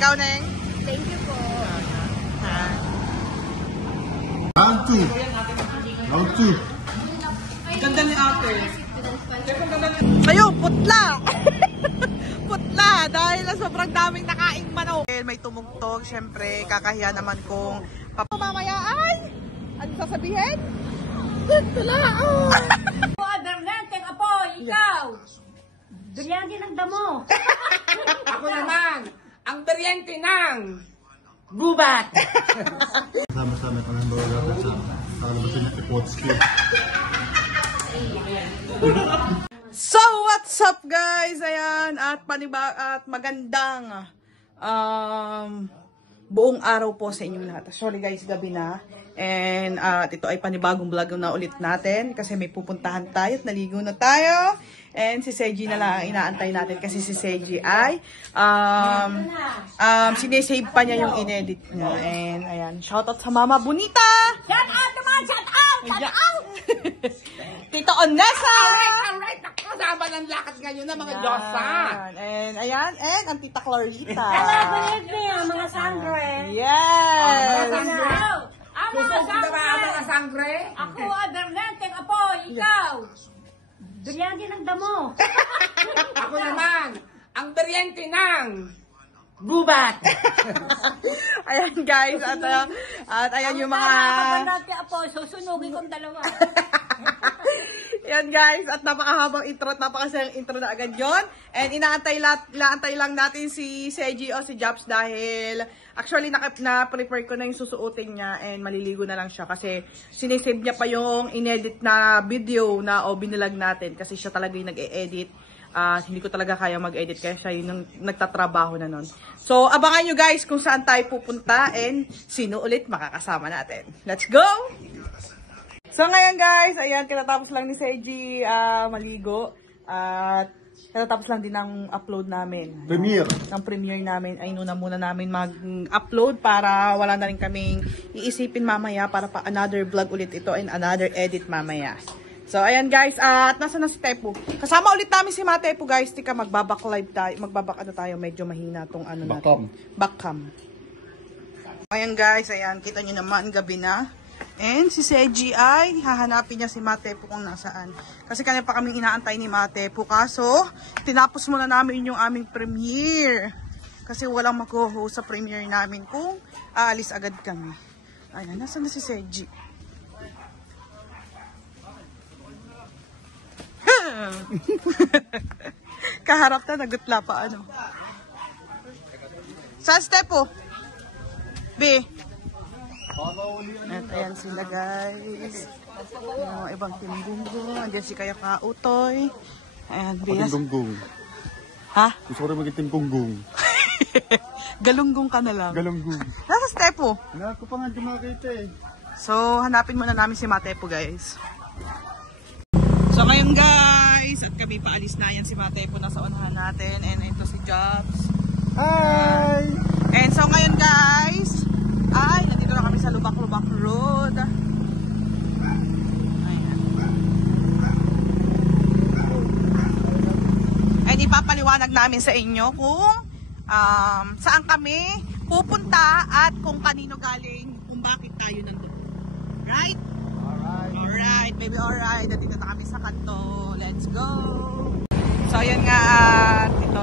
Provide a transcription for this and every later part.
Ikaw, Neng? Thank you po. Round 2. Round 2. Ganda ni ate. Ayun, putla. Putla. Dahil na sobrang daming nakaing manok. May tumugtog, syempre. Kakahiya naman kung mamaya ay ano sasabihin? Putla. Order natin, apoy, ikaw. Biryani ng damo. Ako naman, ang beryente ng gubat. Sama-sama kami bawa sa kalabasan ng Ipotski. So, what's up guys? Ayan, at magandang buong araw po sa inyong lahat. Sorry guys, gabi na. And ito ay panibagong vlog na ulit natin kasi may pupuntahan tayo at naligo na tayo. And si Seji na lang ang inaantay natin kasi si Seji ay sinesave pa niya yung inedit niya. And ayan, shoutout sa Mama Bonita! Shout out naman! Shout out! Shout out! Tito Onesa! Alright, kasama ng lakad ngayon na mga Diyosa. And ayan, and ang Tita Clarita. Hello, good evening, mga sangre. Yes! Ang mga sangre. Mga sangre. Ako, order natin, apoy, ikaw. Biryani ng damo. Ako naman, ang beryente ng gubat. Ayan guys, at ayan yung mga... Ang natin, apoy, susunugin kong dalawa. Ayan guys, at napakahabang intro at napakasayang intro na agad yun. And inaantay lang natin si Seji o si Japs dahil actually na-prepare ko na yung susuotin niya and maliligo na lang siya kasi sinisave niya pa yung inedit na video na binilag natin kasi siya talaga yung nag-e-edit. Hindi ko talaga kaya mag-edit kaya siya yung nagtatrabaho na nun. So abangan nyo guys kung saan tayo pupunta and sino ulit makakasama natin. Let's go! So ngayon guys, ayan, kinatapos lang ni Seji maligo at kinatapos lang din ng upload namin. Premiere. Ng premiere namin ay inuna muna namin mag-upload para wala na rin kaming iisipin mamaya para pa another vlog ulit ito and another edit mamaya. So ayan guys, at nasa na si Tepo. Kasama ulit namin si Matepo guys, tika magbabak live tayo, tayo, medyo mahina tong ano natin. Backcam. Ayan guys, ayan, kita nyo naman gabi na. And si Seji ay hahanapin niya si Matepo kung nasaan. Kasi kanina pa kaming inaantay ni Matepo. Kaso, tinapos muna namin yung aming premiere. Kasi walang mag-host sa premiere namin kung aalis agad kami. Ayan, nasaan na si Seji? Kaharap na, nagutla pa ano. Saan si Tepo? B. At ayan sila guys. Yung ibang Team Gunggong. Andiyan si Kaya Kautoy. Ayan, Bias. Team Gunggong. Ha? Gusto ko rin maging Team Gunggong. Galunggong ka na lang. Galunggong. Nasa Stepo. Wala ko pa nga dumakita eh. So, hanapin muna namin si Matepo guys. So, ngayon guys, at kami paalis na yan si Matepo. Nasa unahan natin. And ito si Jobs. Hi! And so, ngayon guys, ay, nandito na kami sa Lubak-Lubak Road. Ayan. And ipapaliwanag namin sa inyo kung saan kami pupunta at kung kanino galing, kung bakit tayo nandun. Right? Alright. Alright, baby, alright. Nandito na kami sa kanto. Let's go! So, ayan nga, at ito,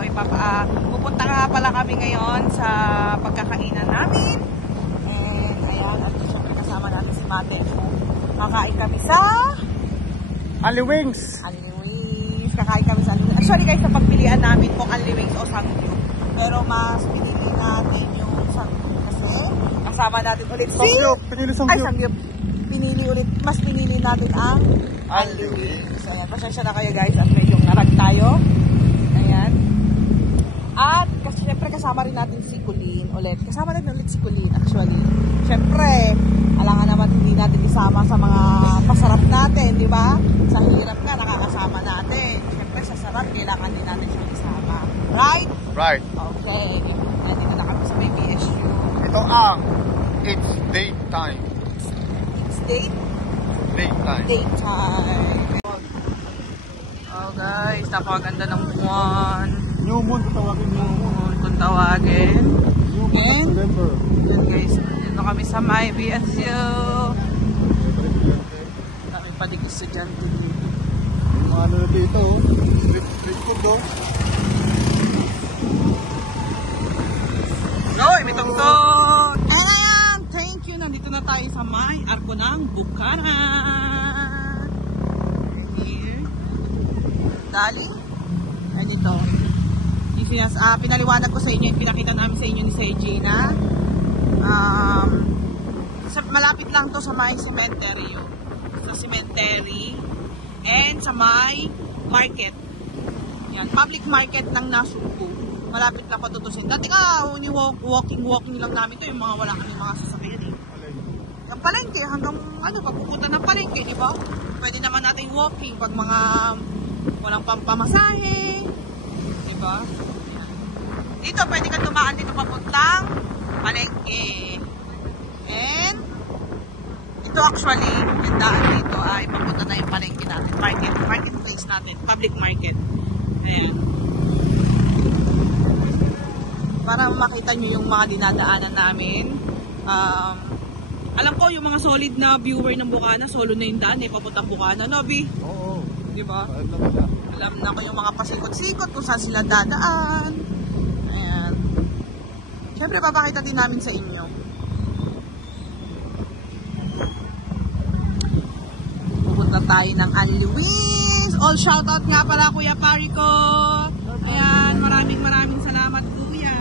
pupunta nga pala kami ngayon sa pagkakainan namin. At syempre kasama natin si Matepo. Kakain kami sa Ali Wings! Ali Wings. Kakain kami sa Ali Wings. Actually guys, sa pagpilian namin kung Ali Wings o Sangyup. Pero mas pinili natin yung Sangyup kasi kasama natin ulit si... Sangyup! Pinili Sangyup! Ay, Sangyup. Mas pinili natin ang Ali Wings. Ayan, pasensya na kayo guys at medyo narag tayo. Ayan. At kasi syempre kasama rin natin si Colleen ulit. Kasama rin ulit si Colleen actually. Syempre, alangan naman hindi natin isama sa mga pasarap natin, di ba? Sa hirap nga, nakakasama natin. Syempre, sa sarap, kailangan din natin siyang isama. Right? Right. Okay. Nandito na kami sa may BSU. Ito ang It's Date Time. It's date? Date Time. Date time. Oh guys, napakaganda ng buwan. New Moon, kung tawagin New Moon. Kung tawagin. sa may BSU. Dami pa din estudyante dito. Mga ano na dito, street food, oh. Hoy, may tungtong! Ayan! Thank you! Nandito na tayo sa may arko ng Bukanan. Here. Dali. Ayan ito. Pinaliwanag ko sa inyo, pinakita namin sa inyo ni Seiji na malapit lang to sa may cemetery. Sa cemetery and sa may market. Yan, public market ng Nasugbu. Malapit lang patutusin. Dati walking lang namin to, yung mga wala kami mga sasakyan eh. Yung palengke, hanggang pagpupunta ng palengke, di ba? Pwede naman natin walking pag mga walang pampamasahe. Di ba? Dito, pwede ka tumaan dito papuntang palengke. And, ito actually, yung daan dito ay papunta na yung palengke natin. Market place natin. Public market. Ayan. Para makita nyo yung mga dinadaanan namin. Alam ko, yung mga solid na viewer ng Bukana, solo na yung daan papuntang Bukana, no, Bi? Oo. Diba? Alam na ko yung mga pasikot-sikot kung saan sila dadaan. Ayan. Siyempre, papakita din namin sa inyo. Pupunta tayo ng Anluis. All shoutout nga pala, Kuya Parico. Ayan, maraming salamat, Kuya.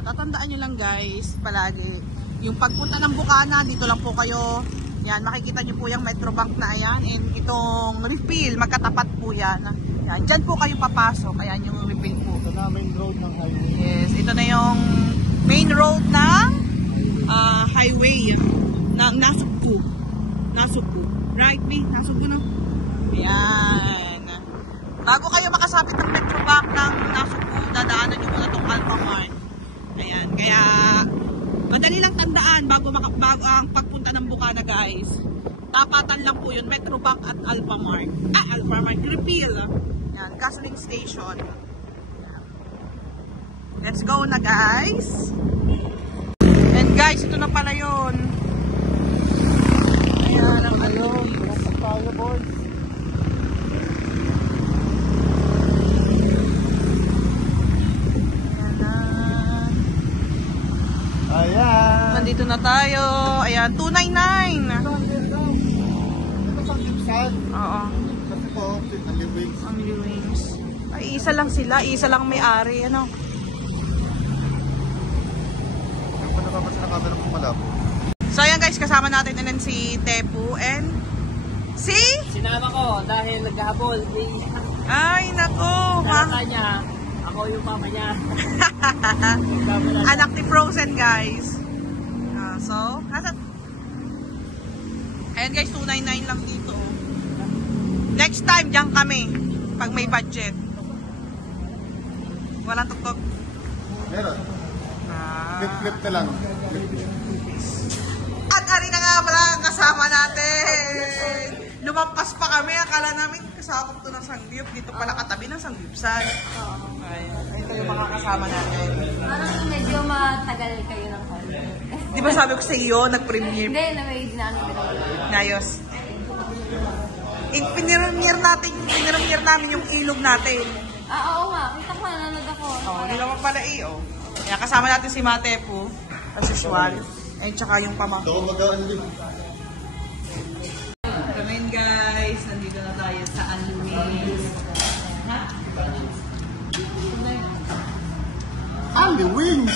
Tatandaan nyo lang guys, palagi, yung pagpunta ng Bukana, dito lang po kayo, yan, makikita nyo po yung Metrobank na ayan, and itong refill, magkatapat po yan, dyan po kayo papasok, ayan yung refill po. Ito na main road ng highway. Yes, ito na yung main road ng highway ng Nasugbu, right B? Nasugbu no? Ayan, bago kayo makasapit ng Metrobank ng Nasugbu, dadaanan nyo muna itong Alphamart. Ayan, kaya madali lang tandaan bago ang pagpunta ng Bukana guys. Tapatan lang po yun, Metrobank at Alphamart. Alphamart, refill. Ayan, gasoline station. Let's go na guys. And guys, ito na pala yun. Ayan, ang Tayo, boys. Ayan. Nandito na tayo. Ayan, 299. Ito pang gipsan. Oo. Kasi po, ang wings. Family wings. Ay, isa lang sila. Isa lang may-ari. Ano? Yung pa napapansin na camera kong malabo. So, ayan guys. Kasama natin din si Tepu and si... Sinama ko dahil naghahabol. Ay, nako. Narata niya. Ako yung mama niya. Anak ni Frozen, guys. So, ayan guys, 299 lang dito. Next time, diyan kami. Pag may budget. Walang tuktok. Meron. Flip na lang. At ari na nga pala ang kasama natin. Lumampas pa kami. Akala namin kasama to ng sangyup. Dito pala katabi ng sangyupsan. Ito yung mga kasama natin. Parang medyo matagal kayo ng call. Di ba sabi ko sa iyo, nag-premiere? Hindi, na-may dinami ko. Ngayos. Piniremiere namin yung ilog natin. Oo nga. Kita ko, nanonood ako. Hindi naman pala Kaya kasama natin si Matepu, as usual. And tsaka yung pamangkin. Ito mag-aanlim. Come in guys, nandito na tayo sa Anluis. Ang wings!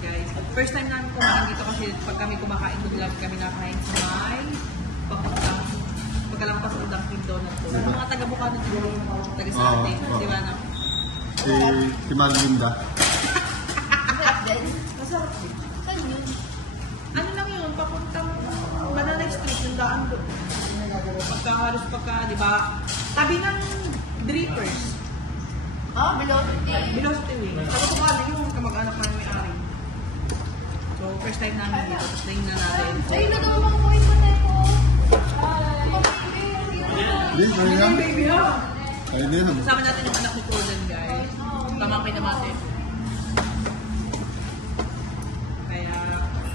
Guys, first time namin kumain dito kasi pag kami kumakain, love kami nakain sa may pagkalampas ng Dunkin Donuts. So, mga taga-Bukana dito, taga sa atin, di ba na? Si Maglinda. Masarap din. Ano lang yun, papuntang Banana Street, yung daan doon. Pagka, di ba, tabi ng Drippers. Velocity Wing. Taga-Bukana yung kamag-anak namin may-ari. So, first time namin dito, tapos na na natin. Ayun na daw mga kuhin ko tayo po. Yes, ayun. Baby ha! Ayun din. Kasama natin yung anak ni Frozen, guys. Pamangkin na natin.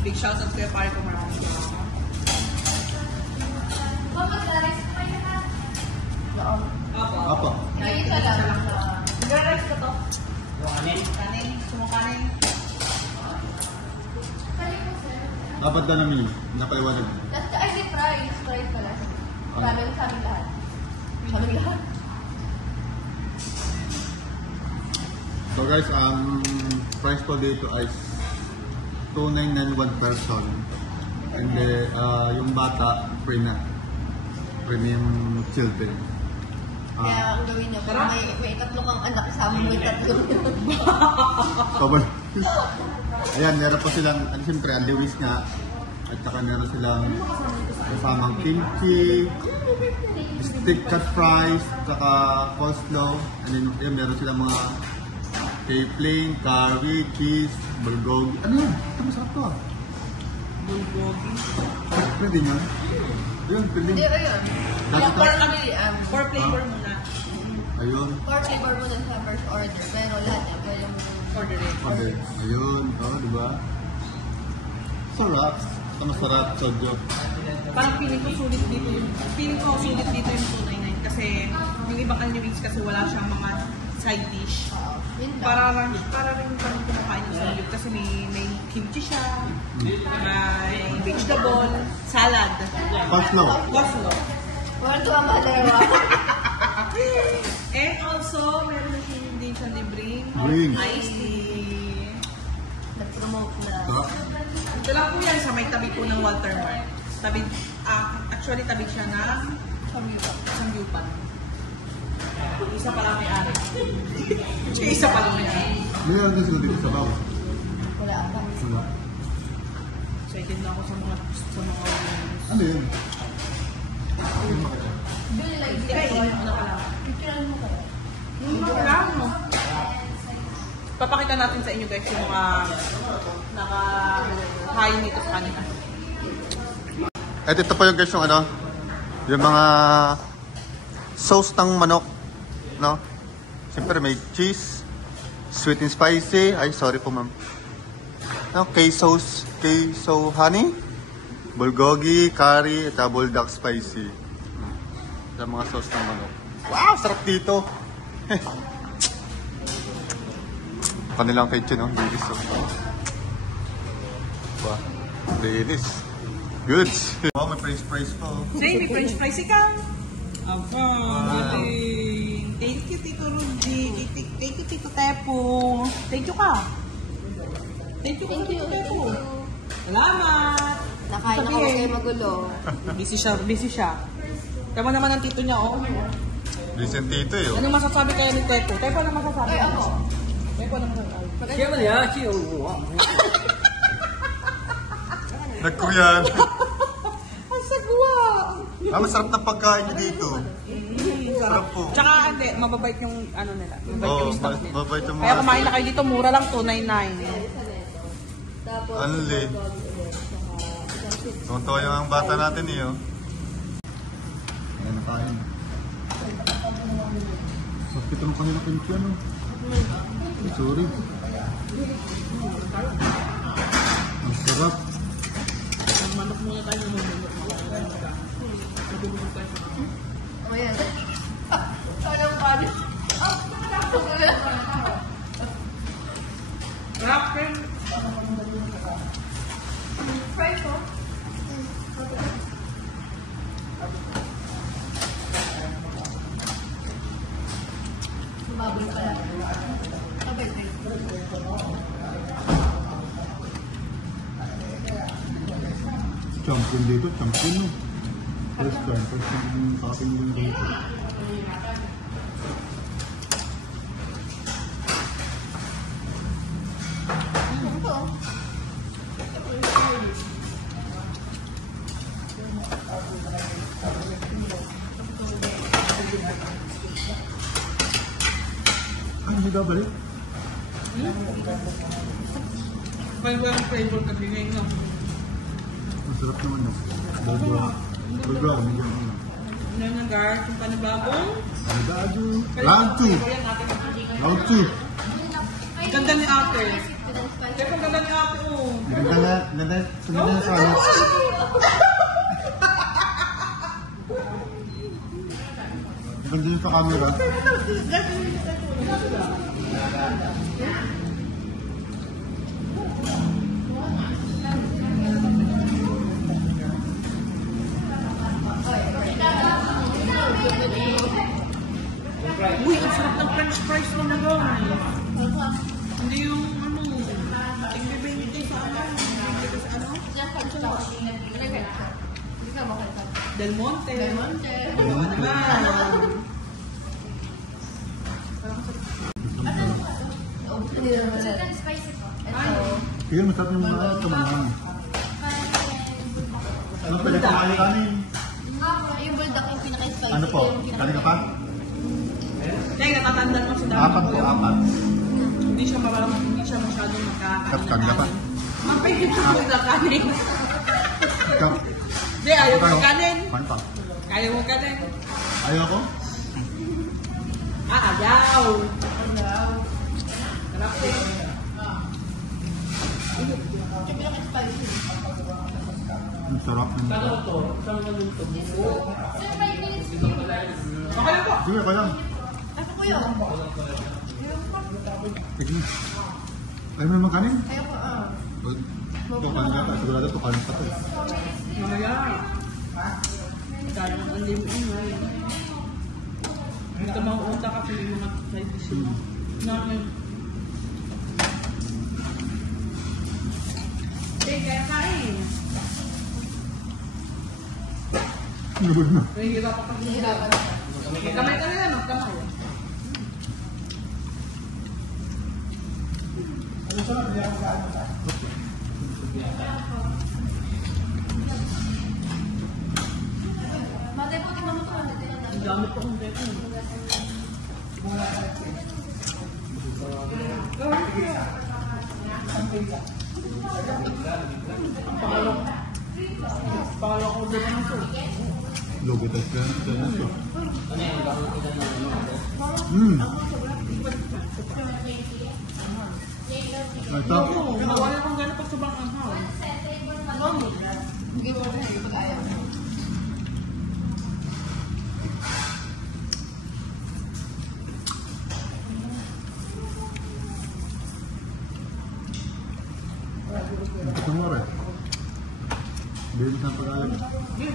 Big shoutout sa'yo, pare ko, maraming salamat. Apa. Nag-rice ko to. Kanin. Sumukanin. Dapat na namin yun. Napaiwanag. Fries pala. Para yung sa amin lahat. Sa amin lahat? So guys, price po dito ay 2,991 person. And yung bata, free na. Premium children. Kaya ang gawin niyo, kung may tatlo kang anak, kasama mo yung tatlo. Kabal. Ayan, meron po silang, siyempre, ang Lewis nga. At saka meron silang kasamang kimchi, stick cut fries, saka coleslaw. And then, ayan, meron silang mga plain, curry, cheese, bulgogi. Ano yun? Ito masarap to ah. Bulgogi. Pwede nyo? Ayun, pwede. Hindi, ayun. Dati For to? For flavor muna. Ayun. For flavor mo dun sa first order. Pero lahat yan, kaya yung... Order it. Okay. Ayun. Oh, di ba? Sarap. Ito masarap. Sodyo. Parang feeling ko sulit dito yung 299 kasi yung ibang unlimited kasi wala siyang mga side dish. Yun lang. Para rin parang kumakain ng sangyup kasi may kimchi siya, may vegetable, salad, Coleslaw. coleslaw. Well, ito ang dalawa. And also, meron din siya libreng Drink. iced tea. Nag-promote na. Sarap. Ito lang po yan sa may tabi po ng Walter Mart. Actually, tabi siya ng Samgyupan. Isa pa lang may ari. Isa pa lang may ari. Meron din sila dito sa bawah. Wala pa. Wala. Excited na ako sa mga Ano yun? Bili lang yung Kaya ilan mo na pala. picturean mo kayo. Ano? Papakita natin sa inyo guys yung mga naka-high nito sa kanila. At ito pa yung guys yung ano, yung mga sauce ng manok, no? Siyempre may cheese, sweet and spicy, ay sorry po ma'am. No, queso honey, bulgogi, curry, at bulldog spicy. Yung mga sauce ng manok. Wow, sarap dito! Kanilang kitchen, no? Linis, oh. Wow, linis. Good! Wow, may french fries pa, oh. Say, may french fries ikaw. Galing. Thank you, Tito Rudy. Thank you, Tito Tepo. Thank you ka. Thank you, Tito Tepo. Salamat. Nakain ako kayo magulo. Busy siya. Tama naman ang tito niya, oh. Recent dito, eh, oh. Anong masasabi kaya ni Tepo? Tepo, ano masasabi? Ay, ako. Tepo, ano masasabi? Nagkuyan. Ang sagwa! Masarap na pagkain nyo dito. Sarap po. Tsaka, hindi, mababait yung ano nila. Mababait Oo, yung staff nila. mababait yung mga Kaya kumain na kayo dito, mura lang, 299. Tapos, Anli. Tunto yung ang bata natin, eh, oh. Ayan na kain. Sakit ng kanila kimchi, ano? Sorry. Ang sarap. Manok muna tayo, o yan. Sayang pa rin. Rapper. Fry ko. Sumabing pala. Okay, Champion dito, champion, no? First time yung topping din dito. Ano hindi ka balik? May walang flavor kasi ngayon, no? Masarap naman, no? Boba. Boba, medyo ano. Ano na, guys? Yung panibagong? Ano ba, Aju? Round 2! Round 2! Ang ganda ni ate. Teka, ganda ni ate oh. Ganda. Sunod na sa ano. Ganda yung sa camera. Uy, ang sarap ng french fries mo na guys. Hindi yung ano, tingbe-bente sa ano. Hindi ka makita. Del Monte. Hindi naman sila. Spicy po. Ito. Yun, masarap yung mga tumangang. Ano pwede kong kanin? Yung bulldog yung pinaka-spicy. Ano po? Kanin ka pa? Teka, natatandaan mo si Dami. Apat. Hindi siya masyadong makakain Kapkan ka pa? Mapahigit siya mo na kanin. Ikaw? Hindi, ayaw mo kanin. Paano pa? Kaya mo kanin. Ayaw ko? Ayaw. Sarap eh. Ang sarap ng mga. Okay na po. Sige, kaya. Ako po yun. Sige. Ayaw mo naman kanin? Kaya po, Ito, kanin ka pa. Sigurado ito, kanin pa ito. Mamaya. Dahil ang limit mo. Hindi ka mauunta kasi yung mga side dish mo. Namin. Kaya kain. Nabod na. Nahihirap pa kasi. Kamay ka na yan, magkamay. Matay po, tingnan mo ito. Ang dami pa kong dito. Pangalaw ko dito na ito. Logo tayo ka. Ito. Ito. Wala kang gano'n pag sabang anghang. Hindi mo rin pag ayaw. Ito mo rin. Bilis ng pag-alam. Hindi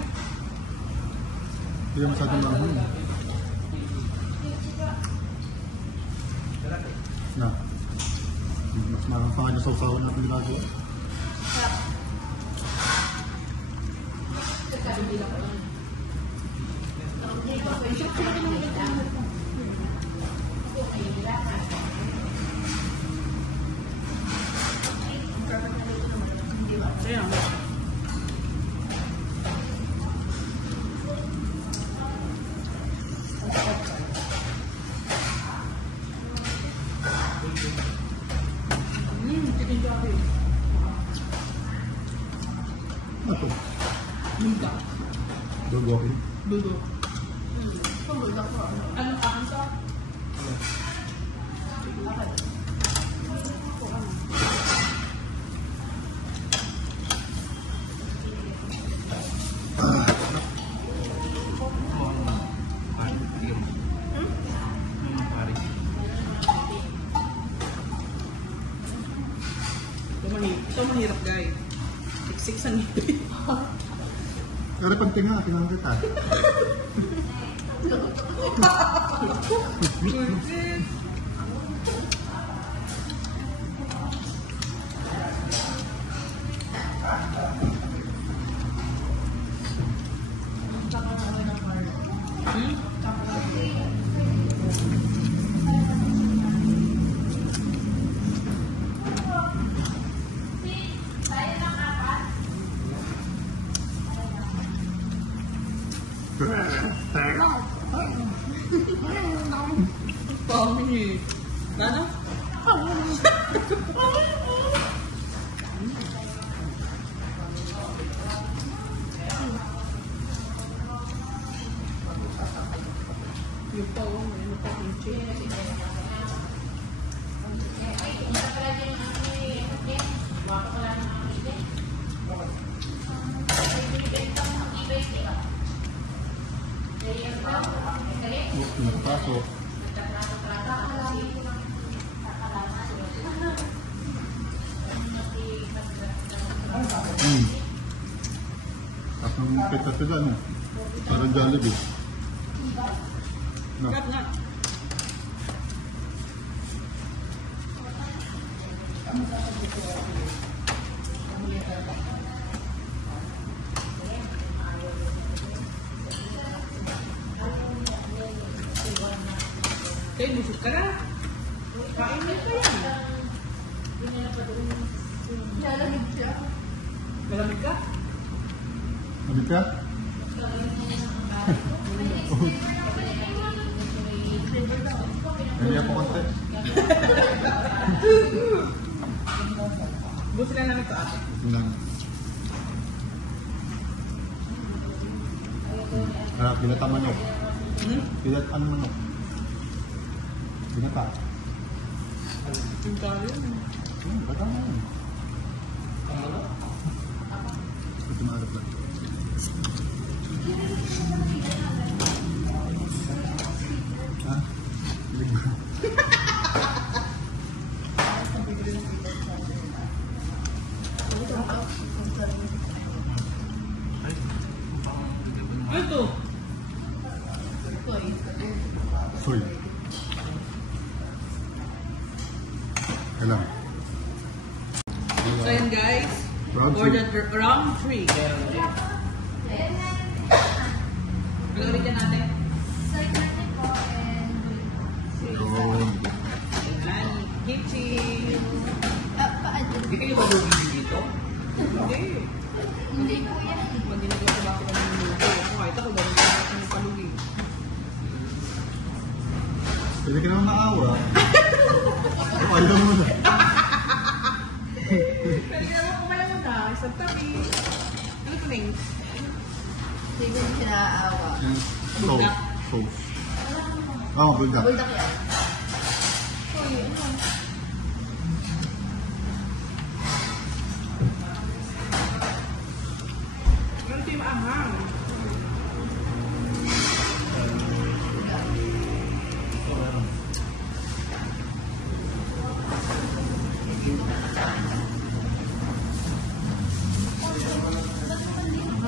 ka masyadong mahal. Na. Mas marang pa kanya sa usawan natin ginagawa. Ayan. Chicken jockey. Ito. Multa. Dog walking. Dudo. Ano ang sa? Ito mahirap guys. Siksik sa ngipin. Pero pag tinga, tinanong kita. Pami. Nana? Yung pa, may napakang chicken. Nakapasok. Tapos ng pita sila, no? Parang Jollibee. No. Kaya busog ka na. Kain mo pa yan. Nalamig siya. Malamig ka? Lamig ka? Hindi ako konti. Busi lang namin ito ate. Lang. Pinata manok. Pinata manok. Pinata. Pinta rin. Pinata mo. Ito maarap lang. Ha? Ano ito? Soy. Kailan? So yun guys. Round Ordered round 3. Pag-ulit ka natin. Ayan. Kimchi. Hindi kayo mag-uwi dito? Hindi. Hindi po yan. Pag ginagawa ko ba ako ng minuto? Ako kahit ako gano'n ko ako ng paluwi. Pwede ka naman maawa. Ayaw mo na. Pwede ka naman kumain na. Isang tabi. Ano ito name? Hindi ko siya naaawa. Sauce. Sauce. Oo, buldak. Buldak yan. Uy, ano? Ano ito yung maanghang?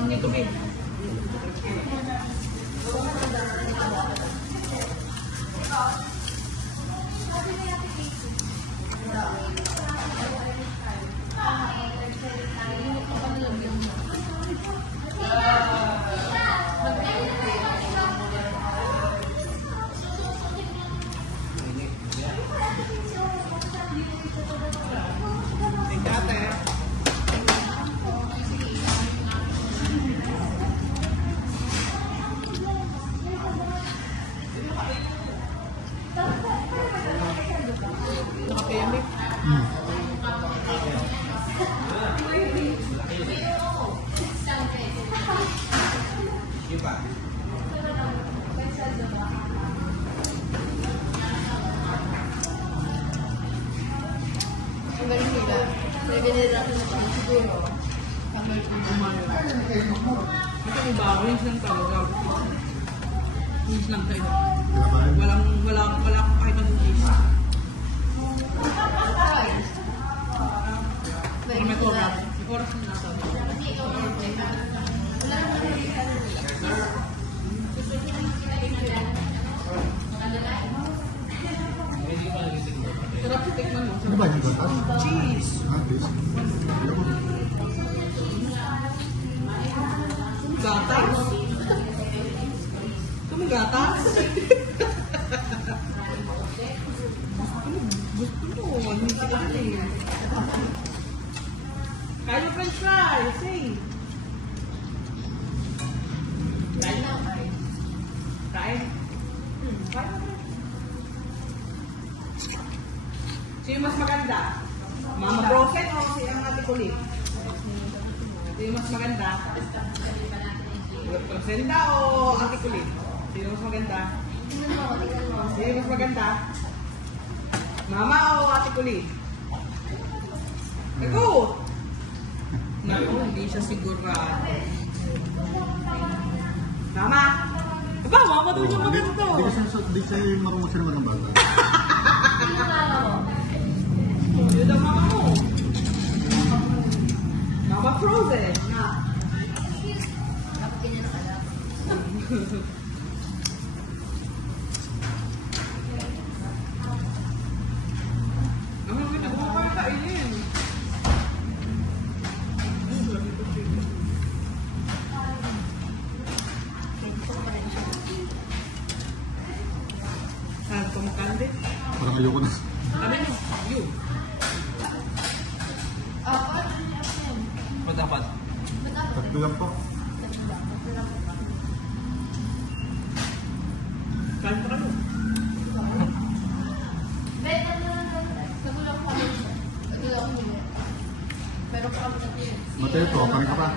Ang nito, babe. Ang galing nila. Kaya ganyan natin na pang siguro. Kamay po gumawa. Ito iba, wings lang talaga. Wings lang tayo. Pinakain. Wala kahit ang cheese. Very May good. oras. Oras na nasa. Sarap si tikman mo. Ano ba yung gatas? Cheese. Ha, please? Gatas. Ito mo gatas. Gusto mo. Hindi ka eh. Kaya yung french fries. Hey. Kain na. Kain. Kain na. Sino mas maganda? Mama Broken o si ang ate kulit? Sino mas maganda? Rosenda o ate kulit? Sino mas maganda? Sino mas maganda? Mama o ate kulit? Naku! Naku, hindi siya sigurado. Mama! Aba, mama daw yung maganda. Hindi kasi marunong sila magambala. Yun ang mama mo. Mama Frozen. Ang mga mo kami kainin. Saan kumakandi? Parang ayoko na. Ano yun? Yun. Dapat. Tatlo lang po. Kain pa kayo. Nagulang ko kami. Nagulang ko nila. Pero pa kami natin yun. Mateo to, paano ka pa?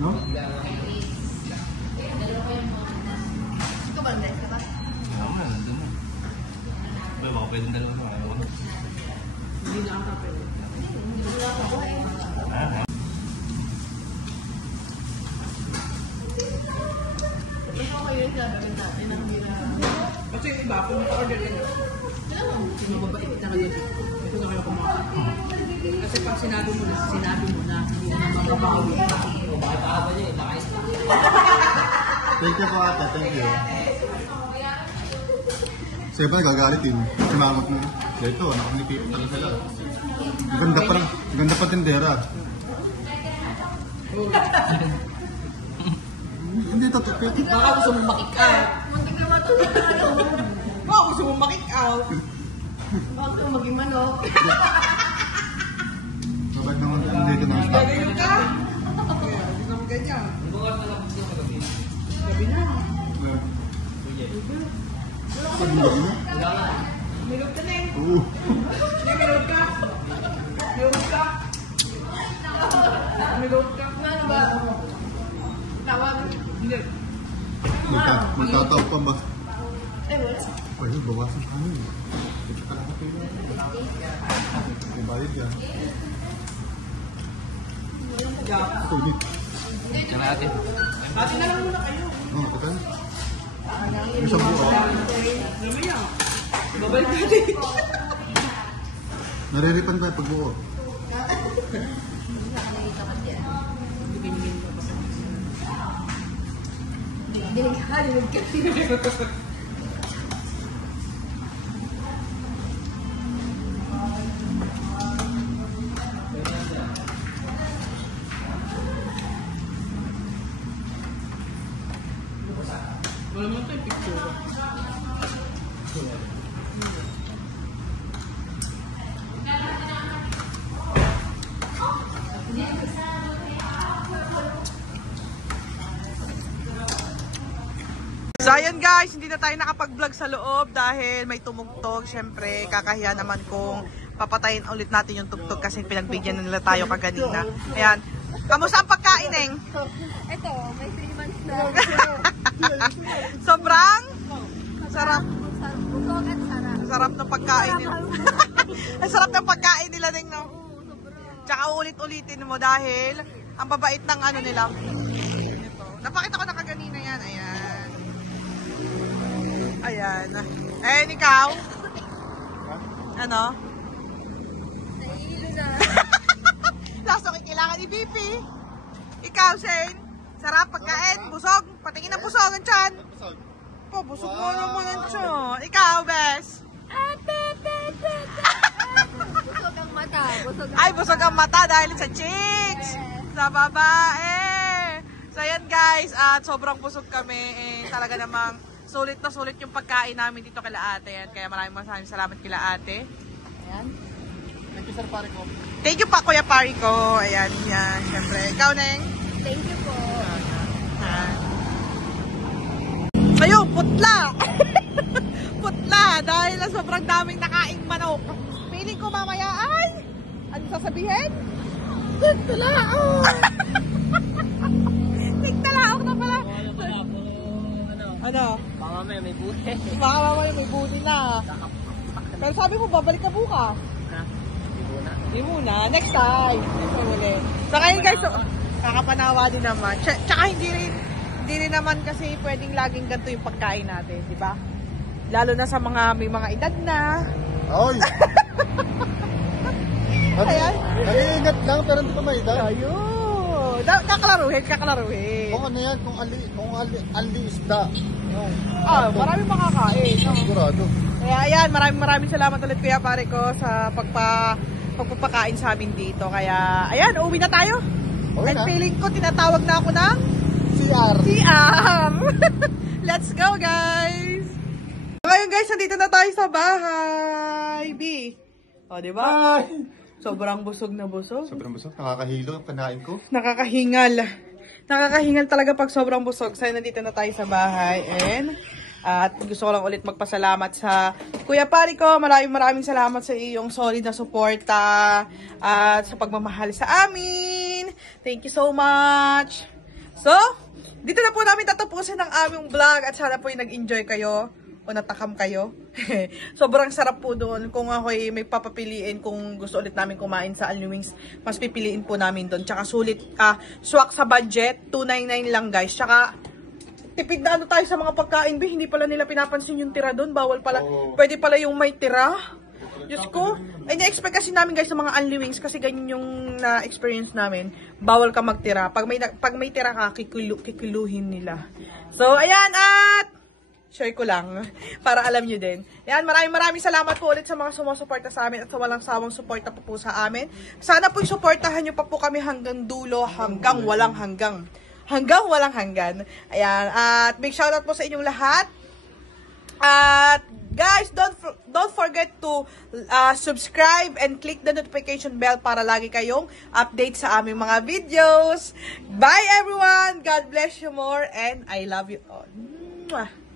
No? Ikaw ba, Andres? Ka ba? Oo, nandun mo. Baka pwedeng dalawa na. Ayaw ko na. Hindi na ang kape. Ito kayo yung gagawin natin ang hira. Kasi yung iba, kung order nila, yung mababait na kayo. Ito na kayo kumakain. Kasi pag sinabi mo na, hindi na mababawi. Thank you po ate, thank you. Siyempre nagagalitin. Sumamot mo. Ito, nakangiti talaga sila. Ganda pa tindera. Hindi ito, Baka gusto mong makik out. Muntik na matulog na ano. Baka gusto mong makik out. Baka gusto mong maging manok. Mabag naman dito ng stock. Gagayon ka? Kaya, hindi naman ganyan. Gabi na. Pag mo? Milog ka na eh. Oo. Hindi, milog ka. Milog ka. Milog ka. Ano ba? Tawag. Hindi. Magtataw pa ba? Eh, wala. Ay, bawasan ka nyo. Ito ka lang ito yun. May bayad yan. Ito, hindi. Yan natin. Ate na lang muna kayo. Oo, ito na. Isang buo. Mamaya. Babalik natin. Nariripan ko yung pagbuo. Dinig ka. Wala mo ito yung picture. So ayun guys, hindi na tayo nakapag-vlog sa loob dahil may tumugtog. Siyempre, kakahiya naman kung papatayin ulit natin yung tugtog kasi pinagbigyan na nila tayo kaganina. Ayan. Kamusta ang pagkain, Eng? Ito, may 3 months na. Sobrang sarap. Busog at sarap. Sarap ng pagkain nila. Ang sarap ng pagkain nila, Eng, no? Tsaka ulit-ulitin mo dahil ang babait ng ano nila. Ito. Napakita ko na kaganina yan. Ayan. Ayan. Eh, ikaw? Ano? Nahihilo na. Laso kailangan ni BP. Ikaw, Shane? Sarap pagkain? Busog? Patingin ng busog ang tiyan. Po, busog mo naman ang tiyan. Ikaw, Bes? Busog ang mata. Ay, busog ang mata dahil sa chicks. Sa babae. So, ayan guys. At sobrang busog kami. Talaga namang sulit na sulit yung pagkain namin dito kila ate. Yan. Kaya maraming salamat kila ate. Ayan. Thank you, sir, pare ko. Thank you pa, Kuya Pari ko. Ayan, yan. Siyempre. Ikaw, Neng? Thank you po. Ayun, putla. Putla. Dahil na sobrang daming nakaing manok. Feeling ko mamaya ay, ano sasabihin? Tigtalaok. Tigtalaok na pala. Ano? Baka may buhay. Baka mamaya may buti na. Pero sabi mo, babalik ka bukas. Hindi muna. Next time. Next time ulit. So ngayon guys, so, kakapanawa din naman. Tsaka hindi rin naman kasi pwedeng laging ganito yung pagkain natin, di ba? Lalo na sa may mga edad na. Oy! Ayan. Nag-iingat lang pero hindi ko may edad. Ayun. Kakalaruhin. Kung ano yan, kung ali isda. Maraming makakain. No? Sigurado. Kaya ayan, maraming salamat ulit Kuya Pare ko sa pagpapakain sa amin dito. Kaya ayan, uwi na tayo. Uwi And na. feeling ko tinatawag na ako ng CR. Let's go guys! Ngayon guys, nandito na tayo sa bahay. B. O, di ba? Sobrang busog na busog. Sobrang busog. Nakakahilo ang kanain ko. Nakakahingal. Nakakahingal talaga pag sobrang busog. So, nandito na tayo sa bahay. At gusto ko lang ulit magpasalamat sa Kuya Pari ko. Maraming salamat sa iyong solid na suporta at sa pagmamahal sa amin. Thank you so much. So, dito na po namin tatapusin ang aming vlog at sana po yung nag-enjoy kayo o natakam kayo. Sobrang sarap po doon. Kung ako'y may papapiliin, kung gusto ulit namin kumain sa Alni Wings, mas pipiliin po namin doon. Tsaka sulit, swak sa budget, $299 lang guys. Tsaka, tipid na tayo sa mga pagkain, hindi pala nila pinapansin yung tira doon. Bawal pala, pwede pala yung may tira. Diyos ko, ay na-expect kasi namin guys sa mga Alni Wings kasi ganyan yung na-experience namin. Bawal ka magtira. Pag may tira ka, kikuluhin nila. So, ayan at share ko lang para alam nyo din. Ayan, maraming salamat po ulit sa mga sumusuporta sa amin at sa walang sawang suporta po sa amin. Sana po suportahan nyo pa po kami hanggang dulo, hanggang walang hanggang. Hanggang walang hanggan. Ayan, at big shoutout po sa inyong lahat. At guys, don't forget to subscribe and click the notification bell para lagi kayong update sa aming mga videos. Bye everyone! God bless you more and I love you all. Mwah.